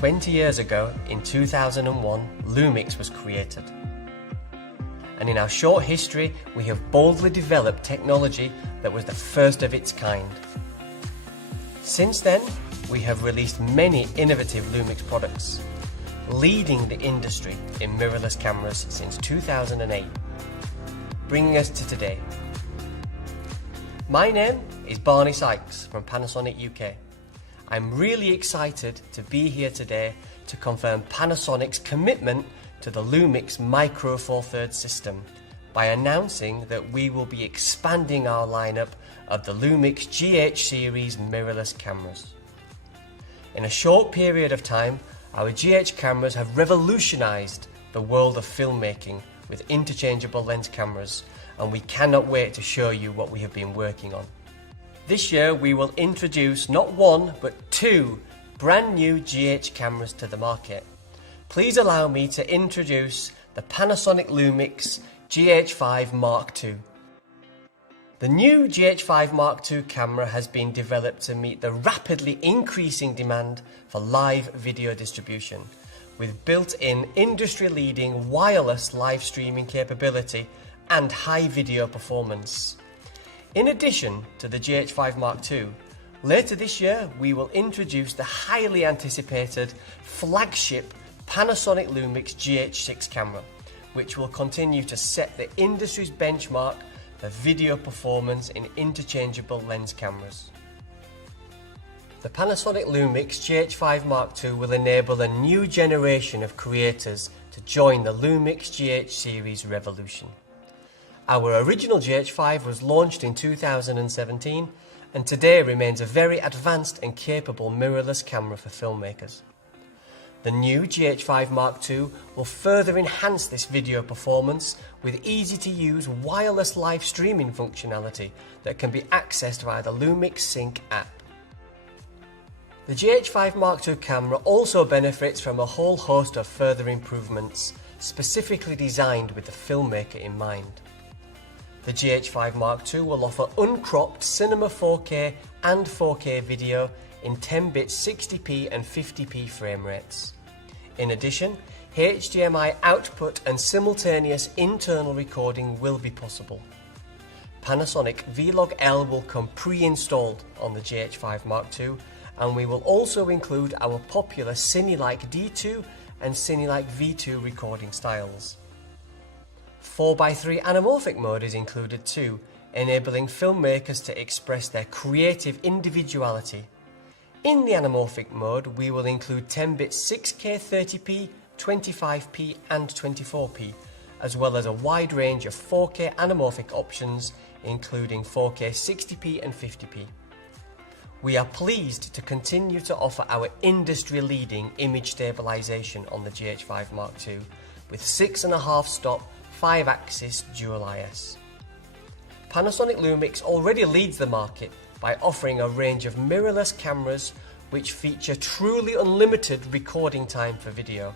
20 years ago, in 2001, LUMIX was created. And in our short history, we have boldly developed technology that was the first of its kind. Since then, we have released many innovative LUMIX products, leading the industry in mirrorless cameras since 2008, bringing us to today. My name is Barney Sykes from Panasonic UK. I'm really excited to be here today to confirm Panasonic's commitment to the LUMIX Micro Four Thirds system by announcing that we will be expanding our lineup of the LUMIX GH series mirrorless cameras. In a short period of time, our GH cameras have revolutionized the world of filmmaking with interchangeable lens cameras, and we cannot wait to show you what we have been working on. This year we will introduce not one but two brand new GH cameras to the market. Please allow me to introduce the Panasonic LUMIX GH5 Mark II. The new GH5 Mark II camera has been developed to meet the rapidly increasing demand for live video distribution, with built-in industry-leading wireless live streaming capability and high video performance. In addition to the GH5 Mark II, later this year we will introduce the highly anticipated flagship Panasonic LUMIX GH6 camera, which will continue to set the industry's benchmark for video performance in interchangeable lens cameras. The Panasonic LUMIX GH5 Mark II will enable a new generation of creators to join the LUMIX GH series revolution. Our original GH5 was launched in 2017 and today remains a very advanced and capable mirrorless camera for filmmakers. The new GH5 Mark II will further enhance this video performance with easy-to-use wireless live streaming functionality that can be accessed via the LUMIX Sync app. The GH5 Mark II camera also benefits from a whole host of further improvements, specifically designed with the filmmaker in mind. The GH5 Mark II will offer uncropped cinema 4K and 4K video in 10-bit 60p and 50p frame rates. In addition, HDMI output and simultaneous internal recording will be possible. Panasonic Vlog-L will come pre-installed on the GH5 Mark II, and we will also include our popular Cine-like D2 and Cine-like V2 recording styles. 4:3 anamorphic mode is included too, enabling filmmakers to express their creative individuality. In the anamorphic mode, we will include 10-bit 6K 30p, 25p and 24p, as well as a wide range of 4K anamorphic options, including 4K 60p and 50p. We are pleased to continue to offer our industry-leading image stabilization on the GH5 Mark II with 6.5 stop 5-axis dual IS. Panasonic LUMIX already leads the market by offering a range of mirrorless cameras which feature truly unlimited recording time for video,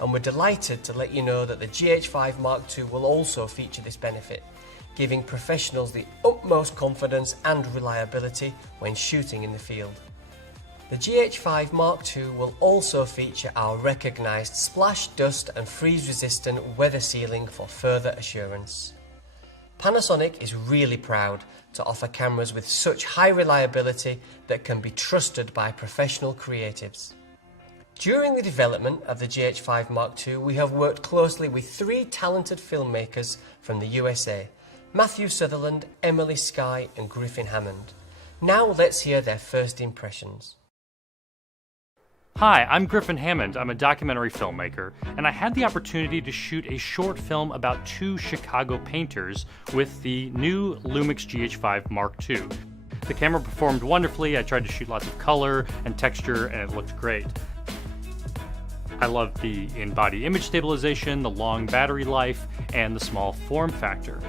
and we're delighted to let you know that the GH5 Mark II will also feature this benefit, giving professionals the utmost confidence and reliability when shooting in the field. The GH5 Mark II will also feature our recognised splash, dust and freeze resistant weather sealing for further assurance. Panasonic is really proud to offer cameras with such high reliability that can be trusted by professional creatives. During the development of the GH5 Mark II, we have worked closely with three talented filmmakers from the USA, Matthew Sutherland, Emily Skye and Griffin Hammond. Now let's hear their first impressions. Hi, I'm Griffin Hammond. I'm a documentary filmmaker, and I had the opportunity to shoot a short film about two Chicago painters with the new LUMIX GH5 Mark II. The camera performed wonderfully. I tried to shoot lots of color and texture, and it looked great. I love the in-body image stabilization, the long battery life, and the small form factor.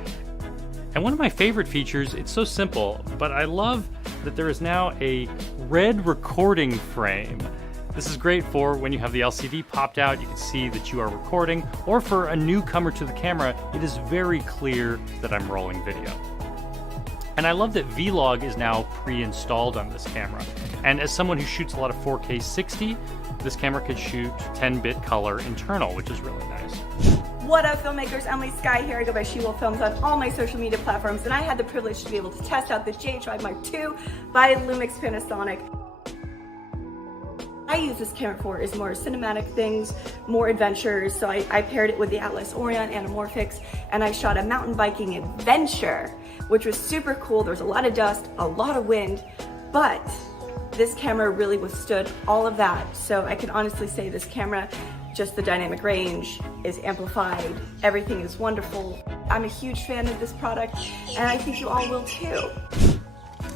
And one of my favorite features, it's so simple, but I love that there is now a red recording frame. This is great for when you have the LCD popped out, you can see that you are recording, or for a newcomer to the camera, it is very clear that I'm rolling video. And I love that Vlog is now pre-installed on this camera. And as someone who shoots a lot of 4K 60, this camera could shoot 10-bit color internal, which is really nice. What up, filmmakers? Emily Sky here. I go by She Wolf Films on all my social media platforms, and I had the privilege to be able to test out the GH5 Mark II by LUMIX Panasonic. I use this camera for is more cinematic things, more adventures. So I paired it with the Atlas Orion Anamorphics, and I shot a mountain biking adventure, which was super cool. There's a lot of dust, a lot of wind, but this camera really withstood all of that. So I can honestly say this camera, just the dynamic range is amplified. Everything is wonderful. I'm a huge fan of this product, and I think you all will too.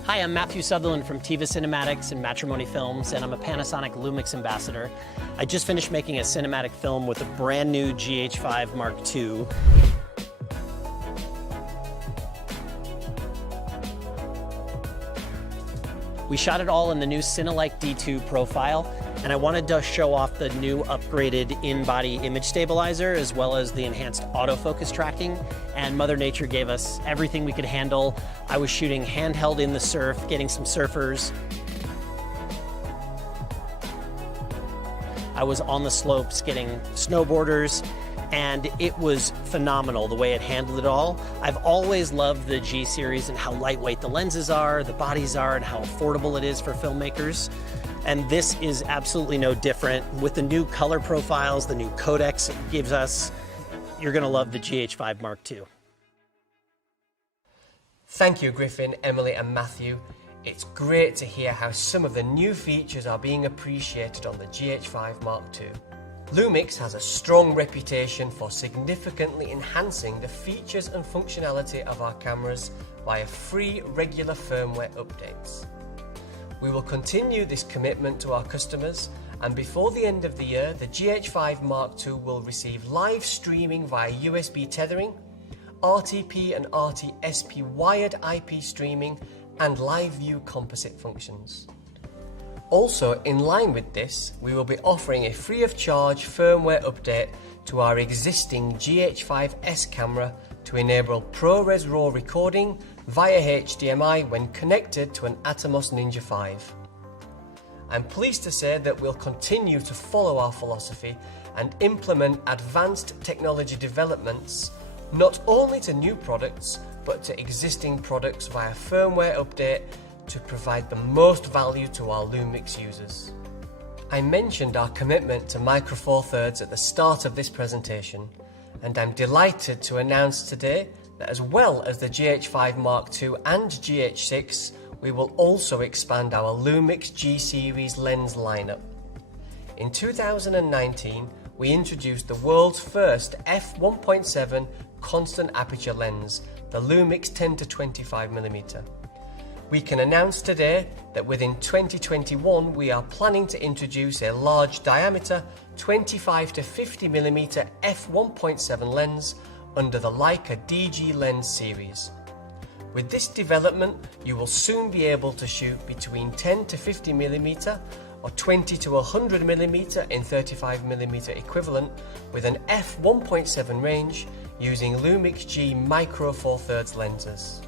Hi, I'm Matthew Sutherland from Tiva Cinematics and Matrimony Films, and I'm a Panasonic LUMIX ambassador. I just finished making a cinematic film with a brand new GH5 Mark II. We shot it all in the new Cinelike D2 profile, and I wanted to show off the new upgraded in-body image stabilizer as well as the enhanced autofocus tracking, and Mother Nature gave us everything we could handle. I was shooting handheld in the surf, getting some surfers. I was on the slopes getting snowboarders, and it was phenomenal the way it handled it all. I've always loved the G series and how lightweight the lenses are, the bodies are, and how affordable it is for filmmakers. And this is absolutely no different. With the new color profiles, the new codecs it gives us, you're gonna love the GH5 Mark II. Thank you, Griffin, Emily and Matthew. It's great to hear how some of the new features are being appreciated on the GH5 Mark II. LUMIX has a strong reputation for significantly enhancing the features and functionality of our cameras via free regular firmware updates. We will continue this commitment to our customers, and before the end of the year, the GH5 Mark II will receive live streaming via USB tethering, RTP and RTSP wired IP streaming, and live view composite functions. Also, in line with this, we will be offering a free of charge firmware update to our existing GH5S camera to enable ProRes RAW recording via HDMI when connected to an Atomos Ninja 5. I'm pleased to say that we'll continue to follow our philosophy and implement advanced technology developments not only to new products but to existing products via firmware update to provide the most value to our LUMIX users. I mentioned our commitment to Micro Four Thirds at the start of this presentation, and I'm delighted to announce today that as well as the GH5 Mark II and GH6, we will also expand our LUMIX G series lens lineup. In 2019, we introduced the world's first f1.7 constant aperture lens, the LUMIX 10-25mm. We can announce today that within 2021 we are planning to introduce a large diameter 25-50mm f1.7 lens under the Leica DG lens series. With this development, you will soon be able to shoot between 10-50mm or 20-100mm in 35mm equivalent with an f1.7 range using LUMIX G Micro Four Thirds lenses.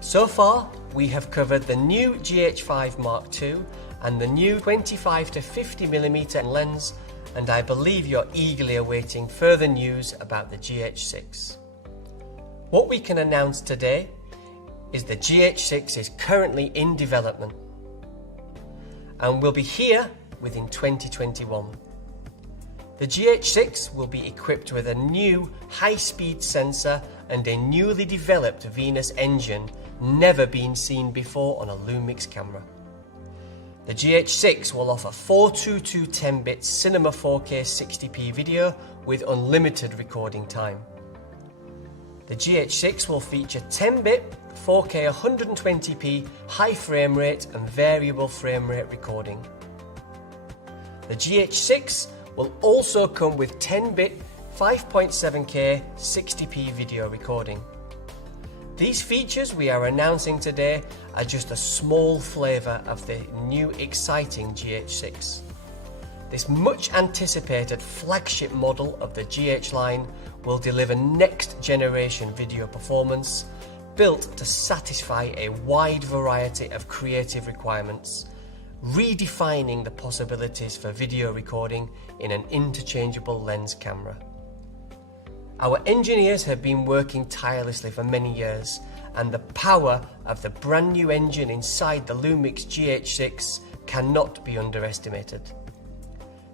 So far, we have covered the new GH5 Mark II and the new 25-50mm lens, and I believe you're eagerly awaiting further news about the GH6. What we can announce today is the GH6 is currently in development and will be here within 2021. The GH6 will be equipped with a new high-speed sensor and a newly developed Venus engine never been seen before on a LUMIX camera. The GH6 will offer 422 10-bit cinema 4K 60p video with unlimited recording time. The GH6 will feature 10-bit 4K 120p high frame rate and variable frame rate recording. The GH6 will also come with 10-bit 5.7K 60p video recording. These features we are announcing today are just a small flavour of the new exciting GH6. This much anticipated flagship model of the GH line will deliver next generation video performance built to satisfy a wide variety of creative requirements redefining the possibilities for video recording in an interchangeable lens camera. Our engineers have been working tirelessly for many years, and the power of the brand new engine inside the LUMIX GH6 cannot be underestimated.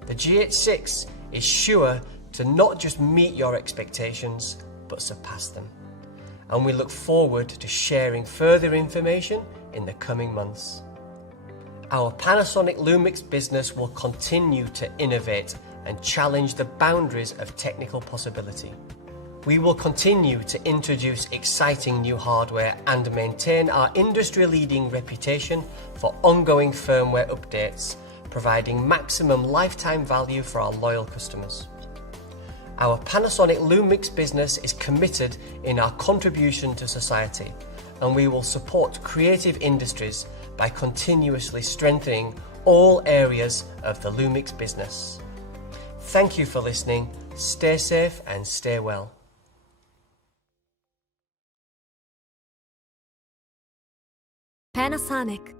The GH6 is sure to not just meet your expectations, but surpass them. And we look forward to sharing further information in the coming months. Our Panasonic LUMIX business will continue to innovate and challenge the boundaries of technical possibility. We will continue to introduce exciting new hardware and maintain our industry-leading reputation for ongoing firmware updates, providing maximum lifetime value for our loyal customers. Our Panasonic LUMIX business is committed in our contribution to society, and we will support creative industries by continuously strengthening all areas of the LUMIX business. Thank you for listening. Stay safe and stay well. Panasonic.